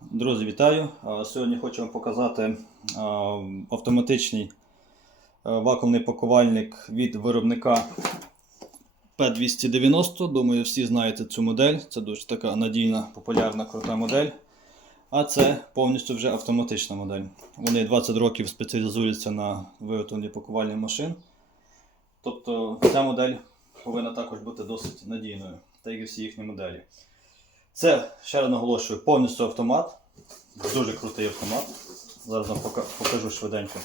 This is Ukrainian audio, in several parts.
Друзі, вітаю! Сьогодні хочу вам показати автоматичний е, вакуумний пакувальник від виробника P290. Думаю, всі знаєте цю модель. Це дуже така надійна, популярна, крута модель. А це повністю вже автоматична модель. Вони 20 років спеціалізуються на виготовленні пакувальних машин. Тобто ця модель повинна також бути досить надійною, так і всі їхні моделі. Це, ще раз наголошую, повністю автомат. Дуже крутий автомат. Зараз вам покажу швиденько.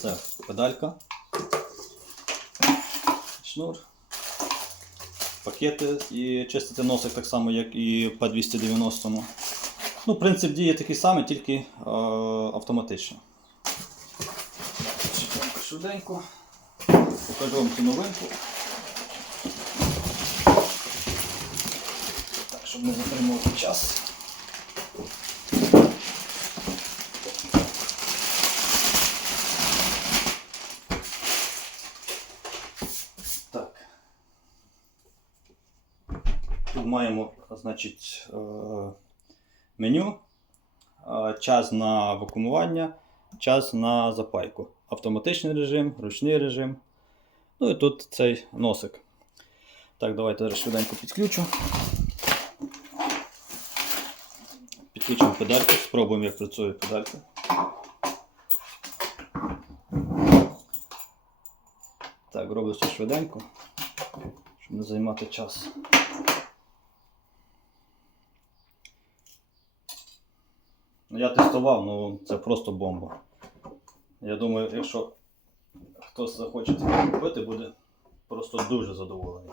Це педалька, шнур, пакети і чистити носик так само, як і по 290 Ну, принцип дії такий самий, тільки е, автоматично. Швиденько, швиденько. Покажу вам цю новинку. Щоб не затримувати час. Так. Тут маємо, значить, е, меню, е, час на вакуумування, час на запайку. Автоматичний режим, ручний режим. Ну і тут цей носик. Так, давайте швиденько підключу. Підключимо педальку, спробуємо, як працює педалька. Так, роблю все швиденько, щоб не займати час. Ну, Я тестував, ну це просто бомба. Я думаю, якщо хтось захоче це купити, буде просто дуже задоволений.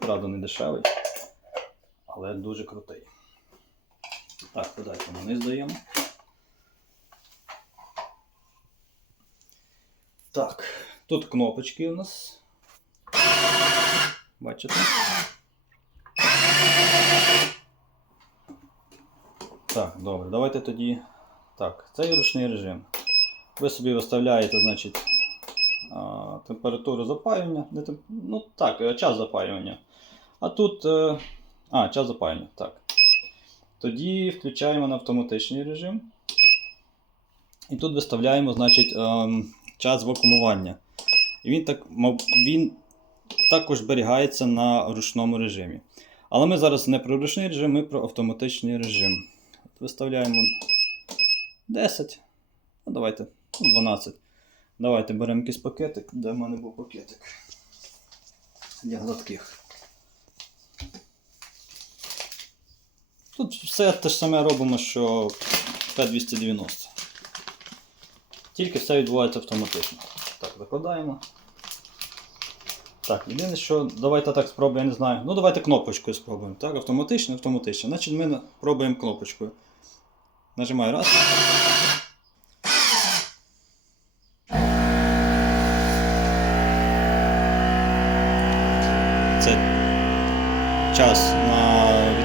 Правда, не дешевий, але дуже крутий. Так, подальше ми не здаємо. Так, тут кнопочки у нас. Бачите? Так, добре, давайте тоді. Так, це є ручний режим. Ви собі виставляєте, значить, температуру запаювання. Ну так, е, час запаювання. А тут. А, час запаювання, так. Тоді включаємо на автоматичний режим. І тут виставляємо, значить, ем, час вакуумування. І він, так, він також зберігається на ручному режимі. Але ми зараз не про ручний режим, ми про автоматичний режим. Виставляємо 10. Ну, давайте ну, 12. Давайте беремо якийсь пакетик, де в мене був пакетик. Для гладких. Тут все те ж саме робимо, що П290. Тільки все відбувається автоматично. Так, викладаємо. Так, єдине, що давайте так спробуємо, я не знаю. Ну, давайте кнопочкою спробуємо. Так, автоматично, автоматично. Значить, ми пробуємо кнопочкою. Нажимаю раз. Це час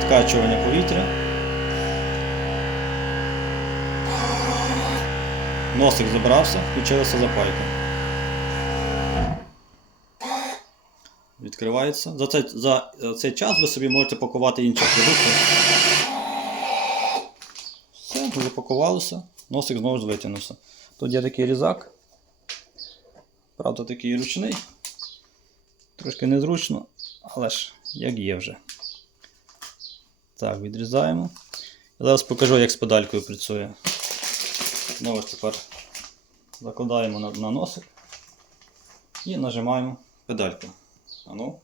відкачування повітря. Носик забрався, включилася запайка. Відкривається. За цей, за цей час ви собі можете пакувати інші продукти. Все, запакувалося. Носик знову ж витягнувся. Тут є такий різак. Правда, такий ручний. Трошки незручно, але ж як є вже. Так, відрізаємо. Зараз покажу, як з педалькою працює. Знову тепер закладаємо на, на носик і нажимаємо педальку. А ну.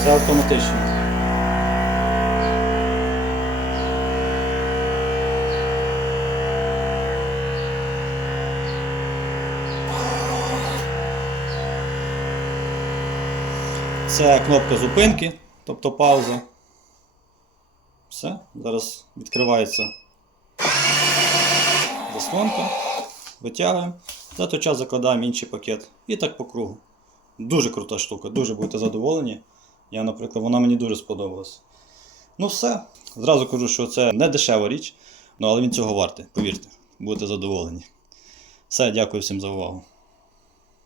Все автоматично. Це кнопка зупинки, тобто пауза. Все, зараз відкривається заслонка, витягуємо, за той час закладаємо інший пакет. І так по кругу. Дуже крута штука, дуже будете задоволені. Я, наприклад, вона мені дуже сподобалась. Ну все. Зразу кажу, що це не дешева річ, ну, але він цього вартий, повірте, будете задоволені. Все, дякую всім за увагу.